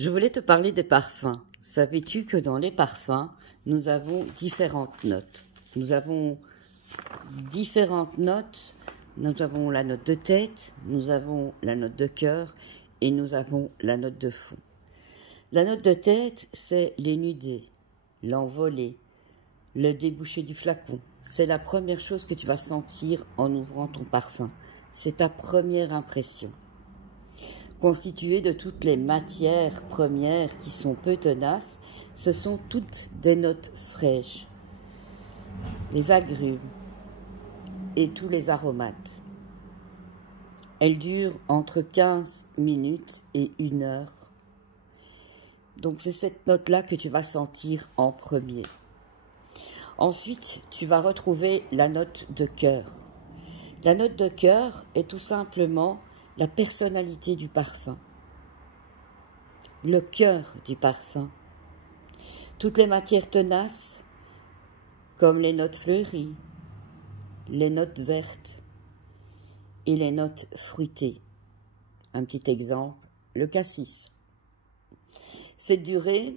Je voulais te parler des parfums. Savais-tu que dans les parfums, nous avons différentes notes? Nous avons différentes notes. Nous avons la note de tête, nous avons la note de cœur et nous avons la note de fond. La note de tête, c'est l'énudé, l'envolée, le débouché du flacon. C'est la première chose que tu vas sentir en ouvrant ton parfum. C'est ta première impression. Constituée de toutes les matières premières qui sont peu tenaces, ce sont toutes des notes fraîches, les agrumes et tous les aromates. Elles durent entre 15 minutes et 1 heure. Donc c'est cette note-là que tu vas sentir en premier. Ensuite, tu vas retrouver la note de cœur. La note de cœur est tout simplement la personnalité du parfum, le cœur du parfum. Toutes les matières tenaces, comme les notes fleuries, les notes vertes et les notes fruitées. Un petit exemple, le cassis. Cette durée,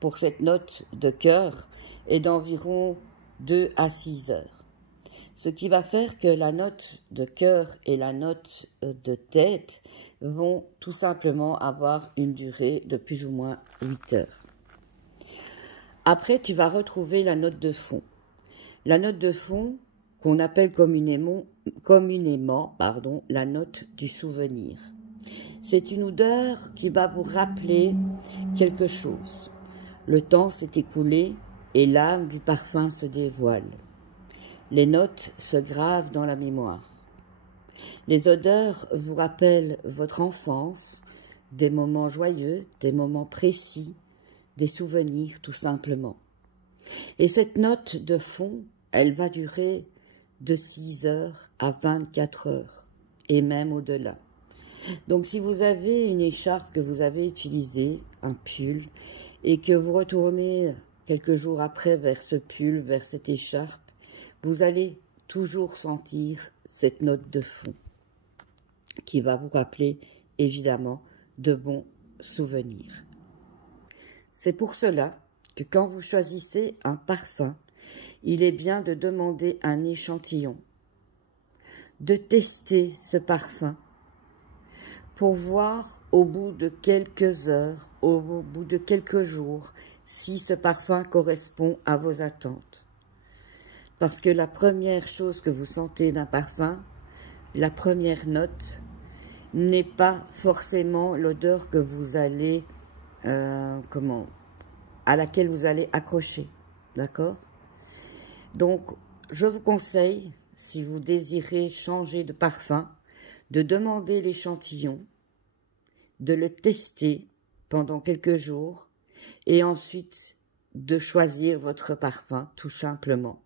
pour cette note de cœur, est d'environ 2 à 6 heures. Ce qui va faire que la note de cœur et la note de tête vont tout simplement avoir une durée de plus ou moins 8 heures. Après, tu vas retrouver la note de fond. La note de fond, qu'on appelle communément la note du souvenir. C'est une odeur qui va vous rappeler quelque chose. Le temps s'est écoulé et l'âme du parfum se dévoile. Les notes se gravent dans la mémoire. Les odeurs vous rappellent votre enfance, des moments joyeux, des moments précis, des souvenirs tout simplement. Et cette note de fond, elle va durer de 6 heures à 24 heures, et même au-delà. Donc si vous avez une écharpe que vous avez utilisée, un pull, et que vous retournez quelques jours après vers ce pull, vers cette écharpe, vous allez toujours sentir cette note de fond qui va vous rappeler évidemment de bons souvenirs. C'est pour cela que quand vous choisissez un parfum, il est bien de demander un échantillon, de tester ce parfum pour voir au bout de quelques heures, au bout de quelques jours, si ce parfum correspond à vos attentes. Parce que la première chose que vous sentez d'un parfum, la première note, n'est pas forcément l'odeur que vous allez, à laquelle vous allez accrocher, d'accord? Donc, je vous conseille, si vous désirez changer de parfum, de demander l'échantillon, de le tester pendant quelques jours, et ensuite de choisir votre parfum, tout simplement.